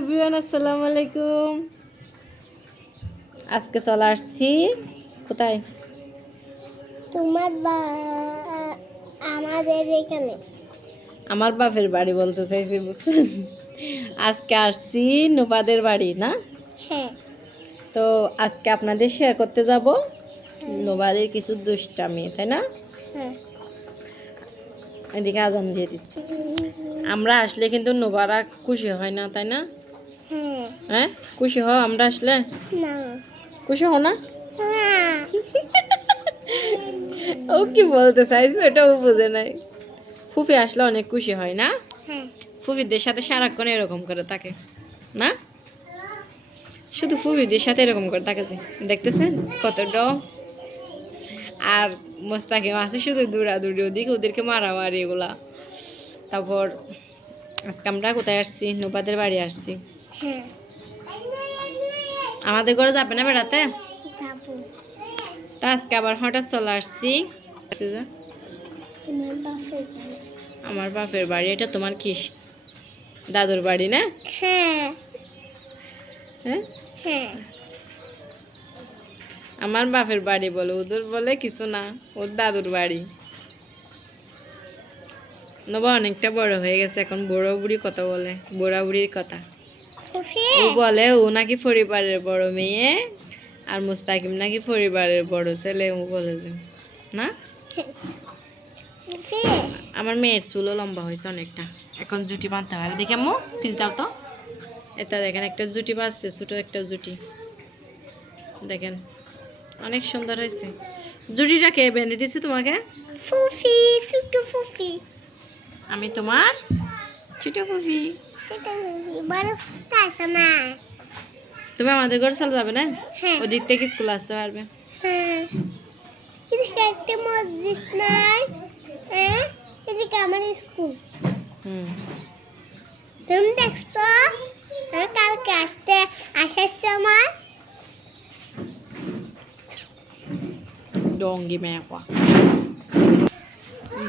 Everyone, আসসালামু আলাইকুম। আজকে চলে আসছি কোথায়? আমাদের এখানে আমার বাপের বাড়ি বলতে চাইছি, বুঝছেন? আজকে আসছি নুবাদের বাড়ি না? হ্যাঁ। তো আজকে আপনাদের শেয়ার করতে যাব নুবাদের কিছু দুষ্টামি, তাই না? হ্যাঁ। এদিকে আজান দিয়ে দিচ্ছি। আমরা আসলে কিন্তু নুবারা খুশি হয় না, তাই না? হ্যাঁ। হ্যাঁ, খুশি হও আমরা আসলে? না। খুশি হও না? হ্যাঁ। ও কি বলতে চাইছো এটাও বুঝে নাই। ফুফি আসলে অনেক খুশি হয় না? হ্যাঁ। ফুফিদের সাথে সারাক্ষণ এরকম করে থাকে না? শুধু ফুফিদের সাথে এরকম করে থাকে যে, দেখতেছেন কত ডং। আর মোস্তাকিম আছে শুধু দৌড়াদৌড়ি, ওদিকে ওদেরকে মারামারি এগুলা। তারপর আজকে আমরা কোথায় আসছি? নুবাদের বাড়ি আসছি। হ্যাঁ। আমাদের ঘরে যাবে না বেড়াতে? যাবো। তা আজকে আবার হঠাৎ চলে আসছি। তোমার বাপের বাড়ি। আমার বাপের বাড়ি। এটা তোমার কি দাদুর বাড়ি না? হ্যাঁ। হ্যাঁ, হ্যাঁ। আমার বাপের বাড়ি বলে, ওদের বলে কিছু না, ওর দাদুর বাড়ি। নবা অনেকটা বড় হয়ে গেছে, এখন বুড়ো বুড়ি কথা বলে, বুড়া বুড়ির কথা। ও বলে ও নাকি পরিবারের বড় মেয়ে, আর মুস্তাকিম নাকি পরিবারের বড় ছেলে। ও বলে যে না, আমার মেয়ের চুলও লম্বা হয়েছে অনেকটা, এখন জুটি বাঁধতে হবে। দেখে আম্মু পিস দাও তো। এটা দেখেন একটা জুটি বাঁধছে, ছোট একটা জুটি, দেখেন অনেক সুন্দর হয়েছে। জুটিটা কে বেঁধে দিয়েছে তোমাকে? ফুফি, ছোট ফুফি। আমি তোমার ছোট ফুফি। ছোট ফুফি, বড় ফুফি আসে না। তুমি আমাদের ঘরে চলে যাবে না? হ্যাঁ। ওদিক থেকে স্কুল আসতে পারবে। হ্যাঁ। এদিকে একটা মসজিদ নাই। হ্যাঁ। এদিকে আমার স্কুল। হুম, তুমি দেখছো আমি কালকে আসার সময় ডঙ্গি মেয়া।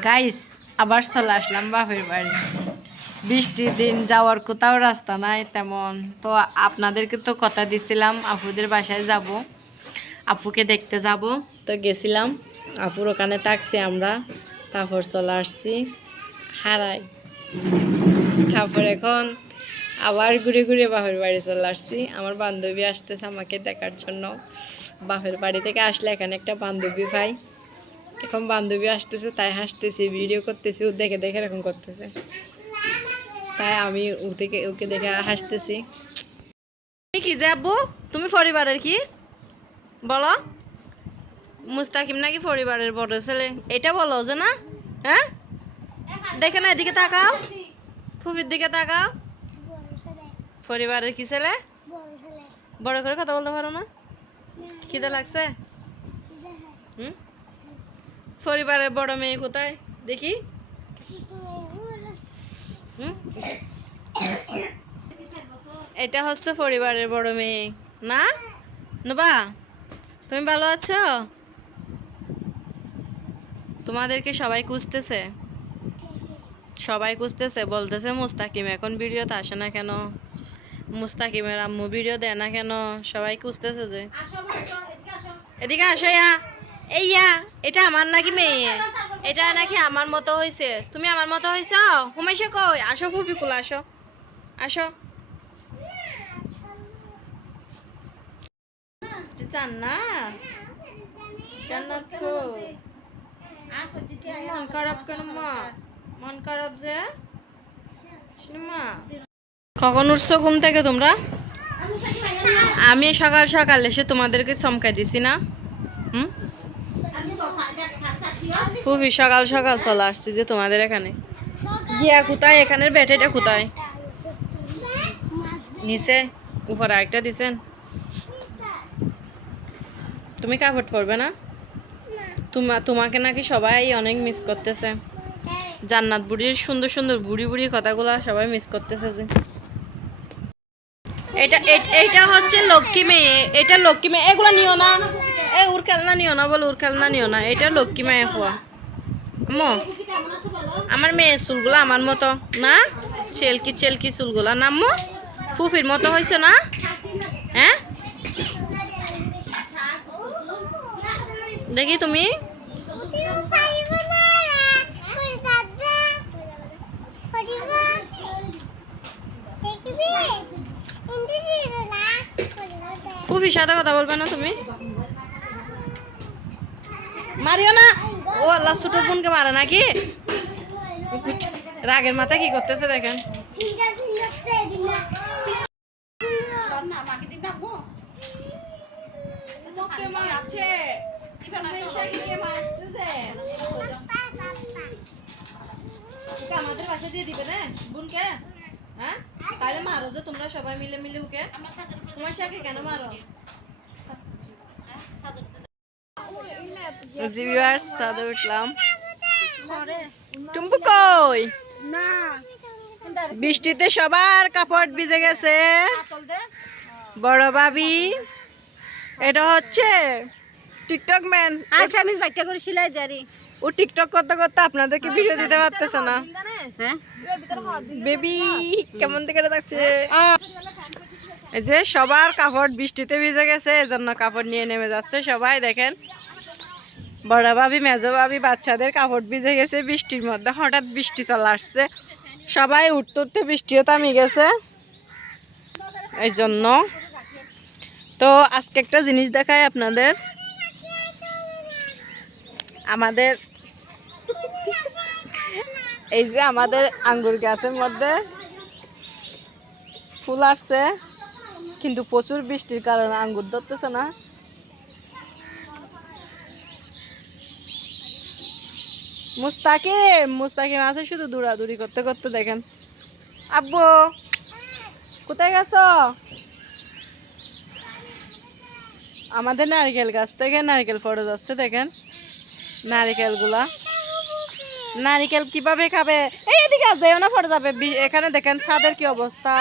গাইস, আবার চলে আসলাম বাপের বাড়ি। বৃষ্টির দিন, যাওয়ার কোথাও রাস্তা নাই তেমন। তো আপনাদেরকে তো কথা দিছিলাম আপুদের বাসায় যাব, আপুকে দেখতে যাব। তো গেছিলাম, আপুর ওখানে থাকছি আমরা। তারপর চলে আসছি হারাই। তারপর এখন আবার ঘুরে ঘুরে বাপের বাড়ি চলে আসছি। আমার বান্ধবী আসতেছে আমাকে দেখার জন্য। বাপের বাড়ি থেকে আসলে এখানে একটা বান্ধবী পাই। এখন বান্ধবী আসতেছে তাই হাসতেছি, ভিডিও করতেছি, ও দেখে দেখে এরকম করতেছে, তাই আমি ওকে দেখে হাসতেছি। কি যাবো তুমি পরিবারের কি বলো? মুস্তাকিম নাকি পরিবারের বড় ছেলে, এটা বলো যে না? হ্যাঁ, দেখে না, এদিকে তাকাও, ফুফির দিকে তাকাও। পরিবারের কি ছেলে? বড় করে কথা বলতে পারো না? খিদে লাগছে? হুম, পরিবারের বড় মেয়ে কোথায় দেখি? এটা হচ্ছে পরিবারের বড় মেয়ে না? নুবা, তুমি ভালো আছো? তোমাদেরকে সবাই খুঁজতেছে, সবাই খুঁজতেছে, বলতেছে মুস্তাকিম এখন ভিডিওতে আসে না কেন, মুস্তাকিমের আম্মু ভিডিও দেয় না কেন, সবাই খুঁজতেছে যে। এদিকে আসো। এইয়া এটা আমার নাকি মেয়ে? এটা নাকি আমার মতো হয়েছে? তুমি আমার মতো হয়েছ? হুমাইশা কই? আসো ফুফিকুল, আসো আসো। জান্নাত, জান্নাত কই? মন খারাপ কেন মা? মন খারাপ যে? মা কখন উঠছো ঘুম থেকে তোমরা? আমি সকাল সকাল এসে তোমাদেরকে চমকাই দিছি না? হুম, খুবই সকাল সকাল চলে আসছি যে তোমাদের এখানে। গিয়া কোথায়? এখানের ব্যাটারিটা কোথায়? নিচে, উপরে আরেকটা দিছেন। তুমি কাপড় পরবে না? তোমাকে নাকি সবাই অনেক মিস করতেছে। জান্নাত বুড়ির সুন্দর সুন্দর বুড়ি বুড়ি কথাগুলো সবাই মিস করতেছে যে। এটা হচ্ছে লক্ষ্মী মেয়ে, এটা লক্ষ্মী মেয়ে। এগুলো নিও না, ওর খেলনা নিও না, বলো ওর খেলনা নিও না। এটা লক্ষ্মী মেয়ে হওয়া। আমার মেয়ের চুলগুলো আমার মতো না, চেলকি চেলকি চুলগুলা না আম্মু? ফুফির মতো হয়েছে না? হ্যাঁ, দেখি তুমি। ফুফির সাথে কথা বলবে না তুমি? মারিও না। ও আল্লাহ, ছোট বোনকে মারে নাকি? রাগের মাথা কি করতেছে দেখেন। আমাদের বাসা দিয়ে দিবে না বোনকে? হ্যাঁ, তাহলে মারো যে তোমরা সবাই মিলে মিলে ওকে। তোমার সাথে কেন মারো? ছাদে উঠলাম। টুম্পু কই? বৃষ্টিতে সবার কাপড় ভিজে গেছে। বড় ভাবি, এটা হচ্ছে টিকটক ম্যান। আচ্ছা, আমি বাইকটা করে সিলাই দেরি। ও টিকটক করতে করতে আপনাদেরকে ভিডিও দিতে পারতেছে না। হ্যাঁ বেবি, কেমন থেকে থাকছে? এই যে সবার কাপড় বৃষ্টিতে ভিজে গেছে, এজন্য কাপড় নিয়ে নেমে যাচ্ছে সবাই। দেখেন, বড় ভাবি, মেজো ভাবি, বাচ্চাদের কাপড় ভিজে গেছে বৃষ্টির মধ্যে। হঠাৎ বৃষ্টি চলে আসছে, সবাই উঠতে উঠতে বৃষ্টিও থামে গেছে। এই জন্য তো আজকে একটা জিনিস দেখাই আপনাদের। আমাদের এই যে আমাদের আঙ্গুর গাছের মধ্যে ফুল আসছে, কিন্তু প্রচুর বৃষ্টির কারণে আঙ্গুর ধরতেছে না। মুস্তাকিম আছে শুধু দৌড়াদৌড়ি করতে করতে। দেখেন, আব্বু কোথায় গেছো? আমাদের নারকেল গাছ থেকে নারকেল পড়ে যাচ্ছে। দেখেন নারকেল গুলা, নারকেল কিভাবে খাবে? এই এদিকে যাও না, পড়ে যাবে। এখানে দেখেন ছাদের কি অবস্থা।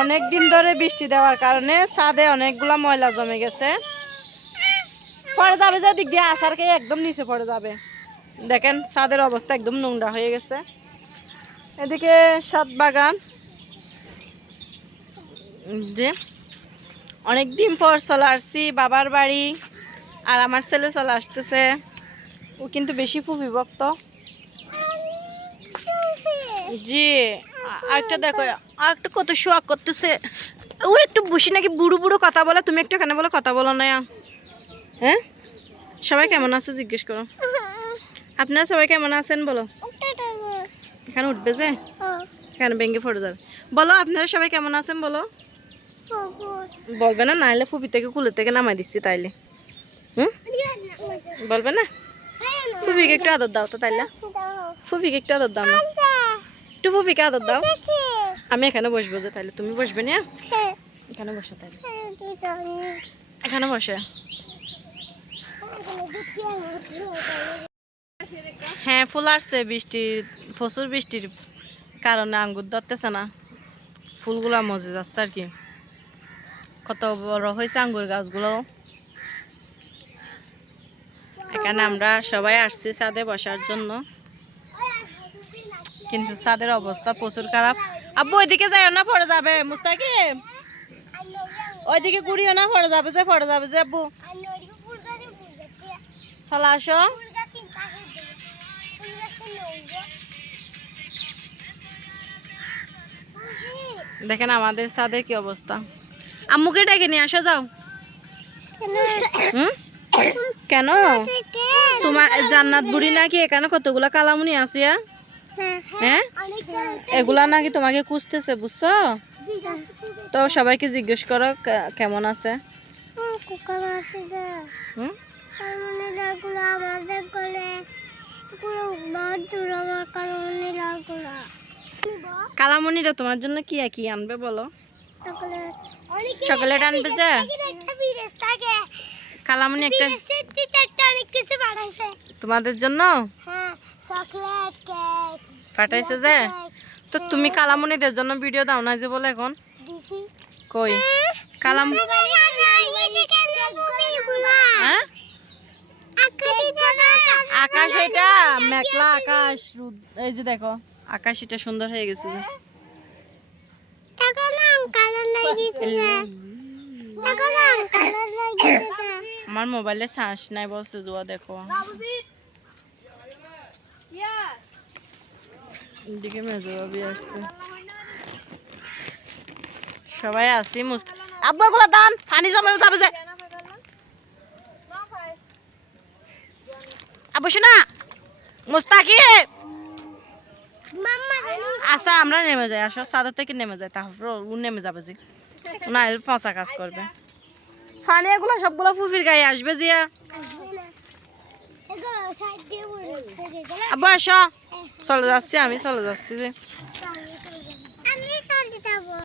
অনেক দিন ধরে বৃষ্টি দেওয়ার কারণে ছাদে অনেকগুলা ময়লা জমে গেছে, পড়ে যাবে। যে দিক দিয়ে আসার খেয়ে একদম নিচে পড়ে যাবে। দেখেন ছাদের অবস্থা একদম নোংরা হয়ে গেছে। এদিকে ছাদ বাগান, যে অনেকদিন পর চলে আসছি বাবার বাড়ি। আর আমার ছেলে চলে আসতেছে, ও কিন্তু বেশি ফুফি ভক্ত। জি, আরেকটা দেখো, আরেকটা কত শোয়াক করতেছে। ও একটু বসি নাকি বুড়ো বুড়ো কথা বলে, তুমি একটু এখানে বলে কথা বলো না। হ্যাঁ, সবাই কেমন আছে জিজ্ঞেস করো। আপনারা সবাই কেমন আছেন বলো। এখানে উঠবে যে, এখানে ভেঙে পড়ে যাবে। বলো আপনারা সবাই কেমন আছেন বলো। বলবে না, নাহলে ফুপি থেকে কুলের থেকে নামাই দিচ্ছি তাইলে। বলবে না? ফুফিকে একটু আদর দাও তো তাইলে। ফুফিকে একটু আদর দাও না, একটু ফুফিকে আদর দাও। আমি এখানে বসবো যে, তাইলে তুমি বসবে না? এখানে বসো তাইলে, এখানে বসে। হ্যাঁ, ফুল আসছে। বৃষ্টি, প্রচুর বৃষ্টির কারণে আঙ্গুর ধরতেছে না, ফুলগুলা মজে যাচ্ছে আর কি। কত বড় হয়েছে আঙ্গুর গাছগুলো। এখানে আমরা সবাই আসছি ছাদে বসার জন্য, কিন্তু ছাদের অবস্থা প্রচুর খারাপ। আব্বু ওইদিকে যাইও না, পড়ে যাবে। মুস্তাকিম ওইদিকে ঘুরিও না, পড়ে যাবে যে, পড়ে যাবে যে। আব্বু চলে আসো। দেখেন আমাদের ছাদের কি অবস্থা। আম্মুকে ডেকে নিয়ে আসো, যাও। কেন? তোমার জান্নাত বুড়ি নাকি এখানে কতগুলা কালামুনি আছে। হ্যাঁ, এগুলা নাকি তোমাকে খুঁজতেছে, বুঝছো? তো সবাইকে জিজ্ঞেস করো কেমন আছে। কালামুনিরা তোমার জন্য কি কি আনবে বলো। চকলেট আনবে যে, কালামুনি একটা তোমাদের জন্য পাঠাইছে যে। তো তুমি কালামুনিদের জন্য ভিডিও দাও না যে বলে এখন। কই কালাম, হ্যাঁ আকাশ, এটা মেঘলা আকাশ। এই যে দেখো আকাশ, এটা সুন্দর হয়ে গেছে যে। আমার মোবাইলে চার্জ নাই বলছে জুয়া দেখো এদিকে মেজো ভাবি আসছে সবাই আসি আব্বু এগুলো দান পানি জমে যাবে যে আব্বু শোনা মুস্তাকি আচ্ছা আমরা নেমে যাই আসো সাদা থেকে নেমে যাই তারপর ও নেমে যাবে যে না এর ফাঁসা কাজ করবে ফানি এগুলো সবগুলো ফুফির গায়ে আসবে জিয়া আব্বু আসো চলে যাচ্ছি আমি চলে যাচ্ছি যে